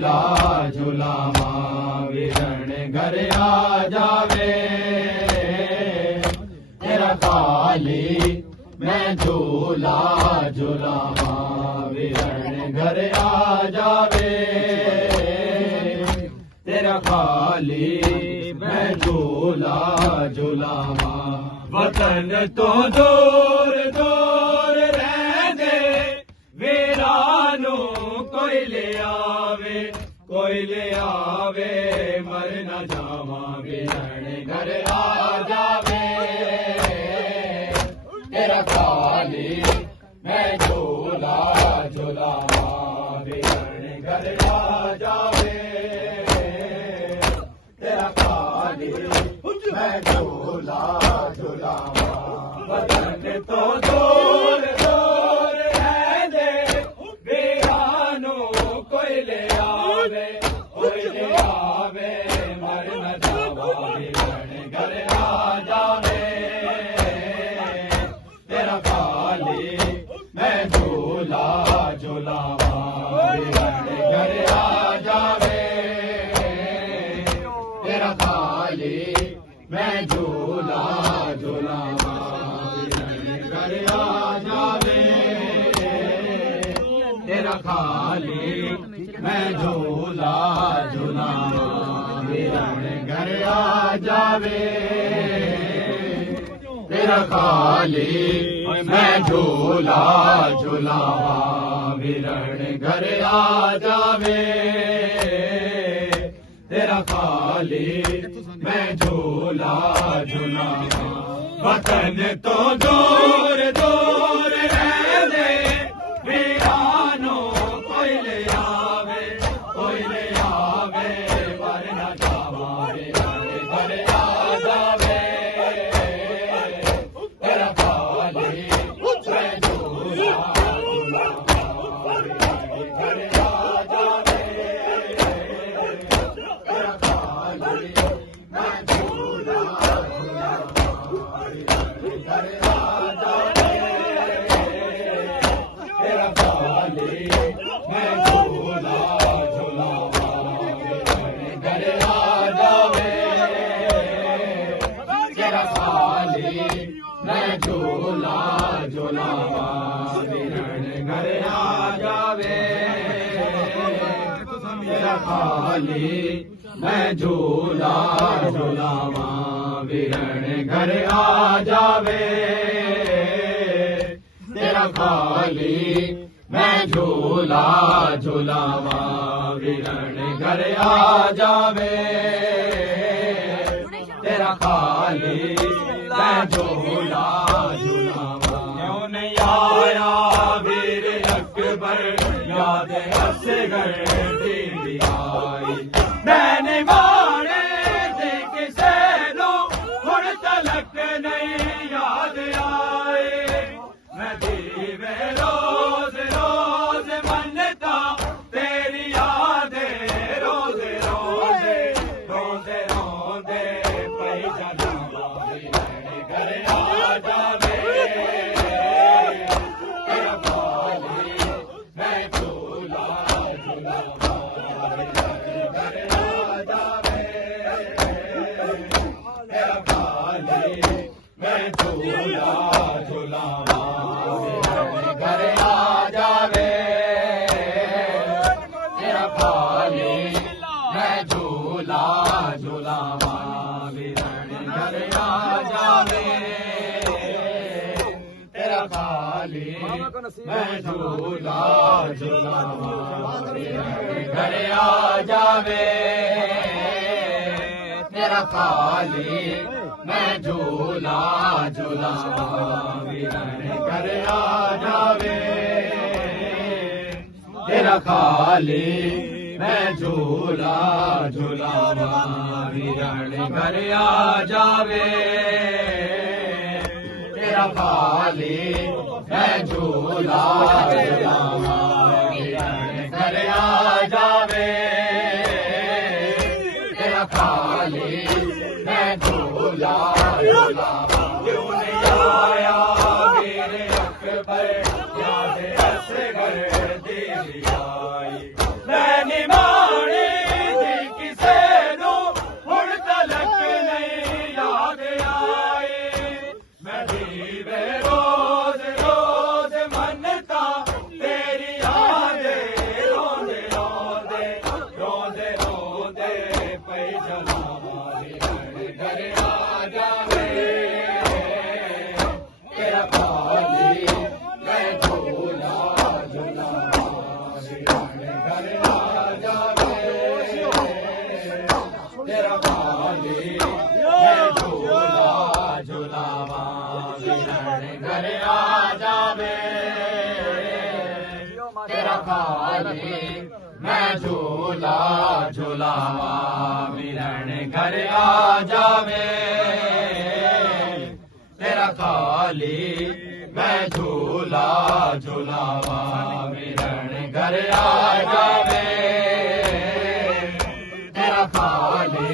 झूला झूलावा वीरण घर आ जावे तेरा खाली मैं झूला झूलावा वीरण घर आ जावे तेरा खाली मैं झूला झूलावा वतन तो दूर दूर रह दे वीरानू कोई ले आवे मर न जावा वीरण घर आ जावे तेरा खाली मैं झूला झूलावा वीरण घर आ जावे तेरा खाली मैं झूला झूलावा वतन तो दूर दूर रह दे वीरानू कोई ले आवे मर न जावा वीरण घर आ जावे तेरा खाली मैं झूला झूलावा वीरण घर आ जावे तेरा खाली मैं झूला झूलावा वीरण घर आ जावे तेरा खाली मैं झूला झूलावा वीरण घर आ जावे तेरा खाली मैं झूला झूलावा वीरण घर आ जावे तेरा खाली मैं झूला झूलावा वतन तो दूर दूर रह दे वीरानो कोई ले आवे पर न जावा वीरण घर आ जावे तेरा खाली मैं झूला झूलावा वीरण घर आ जावे तेरा खाली मैं झूला झूलावा वीरण घर आ जावे तेरा खाली मैं झूला झूलावा वीरण घर आ जावे तेरा खाली मैं झूला झूलावा वीरण घर आ जावे तेरा खाली मैं झूला झूलावा वीरण घर आ जावे तेरा खाली मैं झूला झूलावा वीरण घर आ जावे तेरा खाली मैं झूला झूलावा क्यों नहीं आया वीर अकबर याद असगर दी आई मैंने मारे थे किसे नो हुण तलक नहीं याद आए मैं दीवे रोज रोज मनता तेरी यादें रोज रोजे रोजे रोजे पई जनावा वीरण घर आ जावे तेरा खाली मैं झूला झूलावा वीरण घर आ जावे तेरा खाली मैं झूला झूलावा वीरण घर आ जावे तेरा खाली मैं झूला झूलावा वीरण घर आ जावे तेरा खाली मैं झूला झूलावा वीरण घर आ जावे तेरा खाली मैं झूला झूलावा वीरण घर आ जावे तेरा खाली मैं झूला झूलावा वीरण घर आ जावे तेरा खाली मैं झूला झूलावा वीरण घर आ जावे तेरा खाली मैं झूला झूलावा क्यों नहीं आया वीर अकबर याद असगर दी आई मैंने झुलावा वीरण घर आ जावे तेरा खाली मैं झूला झुलावा वीरण घर आ जावे तेरा खाली मैं झूला झुलावा वीरण घर आ जावे तेरा खाली मैं झूला झुलावा वीरण घर आ जावे तेरा खाली मैं झूला झुलावा वीरण घर आ जावे तेरा खाली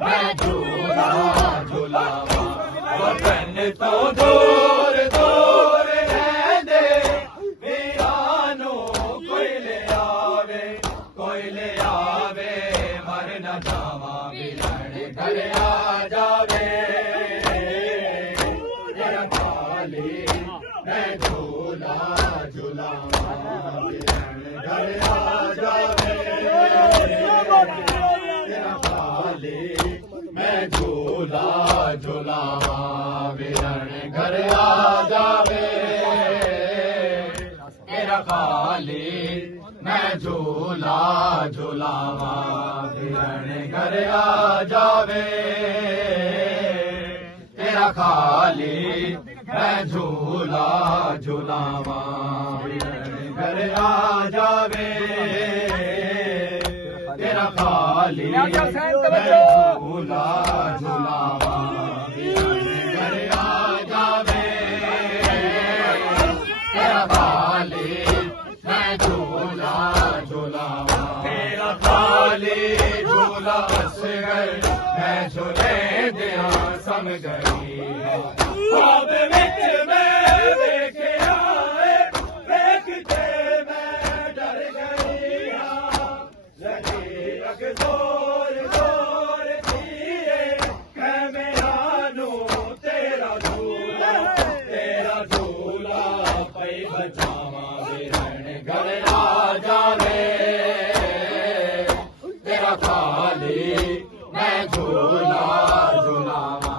मैं झूला झुलावा वतन तो दूर दूर रह दे वीरानो कोई ले आवे मर न जावा वीरण घर आ जावे तेरा खाली मैं झूला झुलावा वीरण घर आ जावे तेरा खाली मैं झूला झुलावा वीरण घर आ जावे तेरा खाली मैं झूला झुलावा वीरण घर आ जावे तेरा खाली मैं झूला झुलावा वीरण घर आ जावे तेरा खाली मैं झूला झुलावा वीरण घर आ जावे तेरा खाली मैं झूला झुलावा तेरा खाली झूला असगर मैं झूले दिया सम गई ख्वाब विच मैं देखिया देख के मैं डर गई लगी अग जोर जोर दिए कै मेरा नू तेरा झूला पई बचावा वीरण घर आ जावे तेरा खाली मैं झूला झुलावा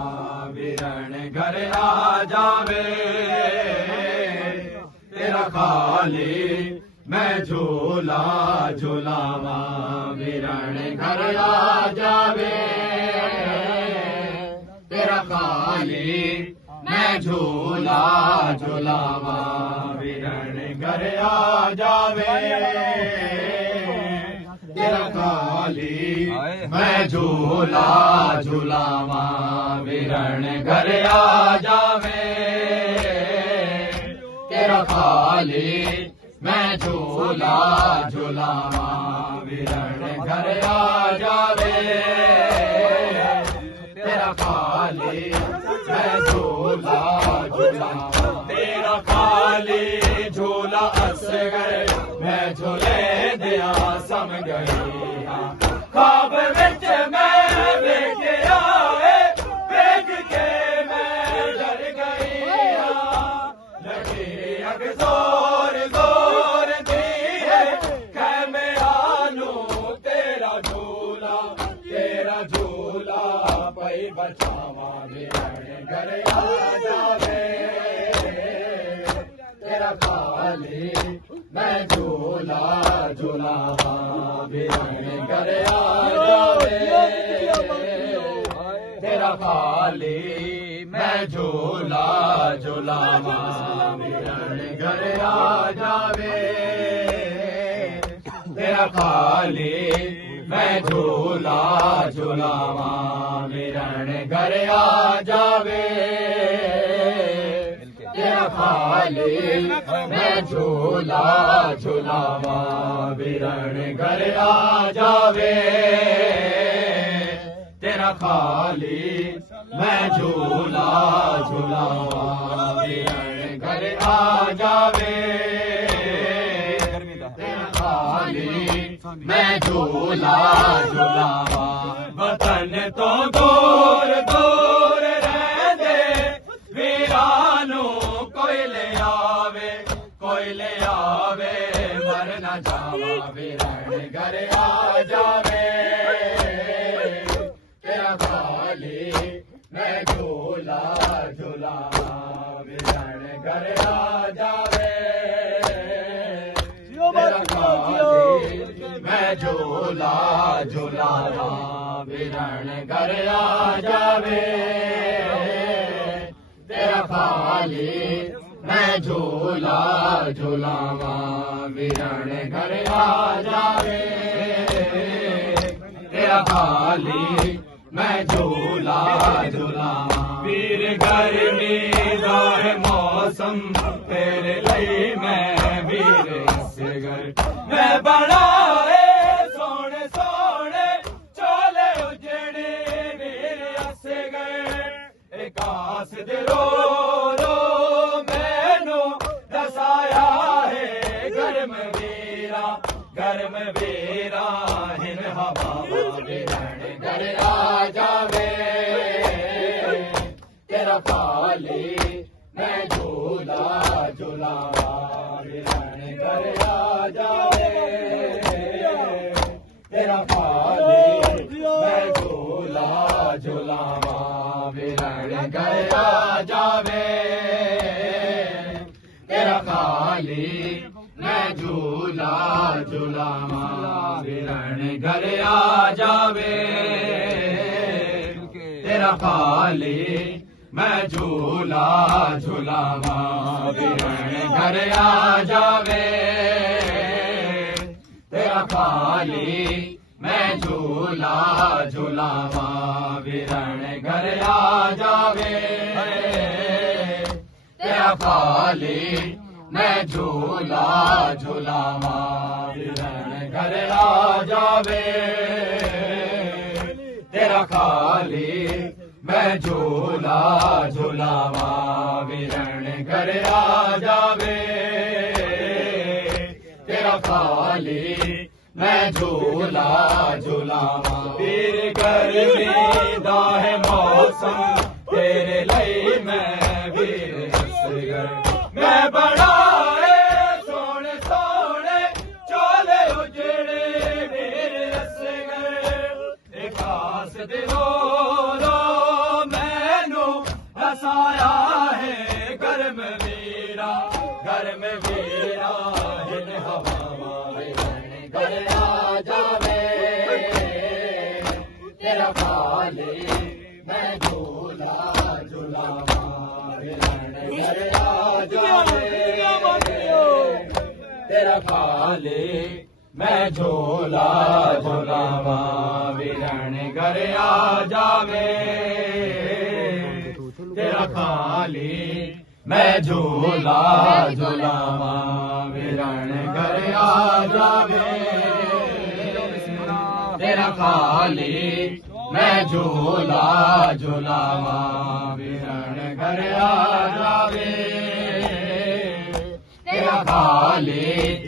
वीरण घर आ जावे तेरा खाली मैं झूला झुलावा वीरण घर आ जावे तेरा खाली मैं झूला झुलावा वीरण घर आ जावे तेरा खाली मैं झूला झुलावा वीरण घर आ जावे तेरा खाली मैं झूला झुलावा वीरण घर आ जावे तेरा खाली मैं झूला झुलावा तेरा खाली झूला असगर मैं झूले दिया सम गई ख्वाब विच मैं देखिया देख के मैं डर गई लगी अग जोर जोर दिए कै मेरा नू तेरा झूला पई बचावा वीरण घर आ जावे तेरा खाली मैं झूला झुलावा वीरण घर आ जावे तेरा खाली मैं झूला झुलावा वीरण घर आ जावे तेरा खाली मैं झूला झुलावा वीरण घर आ जावे तेरा खाली मैं झूला झुलावा वीरण घर आ जावे तेरा खाली मैं झूला झुलावा वीरण घर आ जावे तेरा खाली मैं झूला झुलावा वतन तो दूर दूर रह दे वीरानो कोई ले आवे मर न जावा वीरण घर आ जावे मैं झूला झूलावा विरण घर आ जावे तेरा खाली मैं झूला झूलावा विरण घर आ जावे तेरा खाली मैं झूला झूलावा वीर गर्मी दा है मौसम तेरे लिए मैं वीर असगर मैं बनाए सोने सोने चोले उजड़े वीर असगर एकास दे रो मैनू दसाया है गर्म वीरा हिन हवा विरण घर आ जावे तेरा खाली मैं झूला झूलावा विरण घर आ जावे तेरा खाली मैं झूला झूलावा विरण घर आ जावे तेरा खाली मैं झूला झूलावा विरण घर आ जावे तेरा खाली मैं झूला झूलावा विरण घर आ जावे तेरा खाली मैं झूला झूलावा विरण घर आ जावे तेरा खाली मैं झूला झूलावा विरण घर आ जावे तेरा खाली मैं झूला झूलावा विरण घर आ जावे तेरा खाली मैं झूला झूलावा वीर गर्मी दा है मौसम तेरे लिए मैं वीर असगर मैं बनाए सोने सोने चोले उजड़े वीर असगर एकास दे रो मैनू हसाया है गर्म वीरा हिन हवा विरण घर आ जावे तेरा खाली मैं झूला झूलावा विरण घर आ जावे तेरा खाली मैं झूला झूलावा विरण घर आ जावे तेरा खाली मैं झूला झूलावा विरण घर आ जावे तेरा खाली मैं झूला झूलावा विरण घर आ जावे तेरा खाली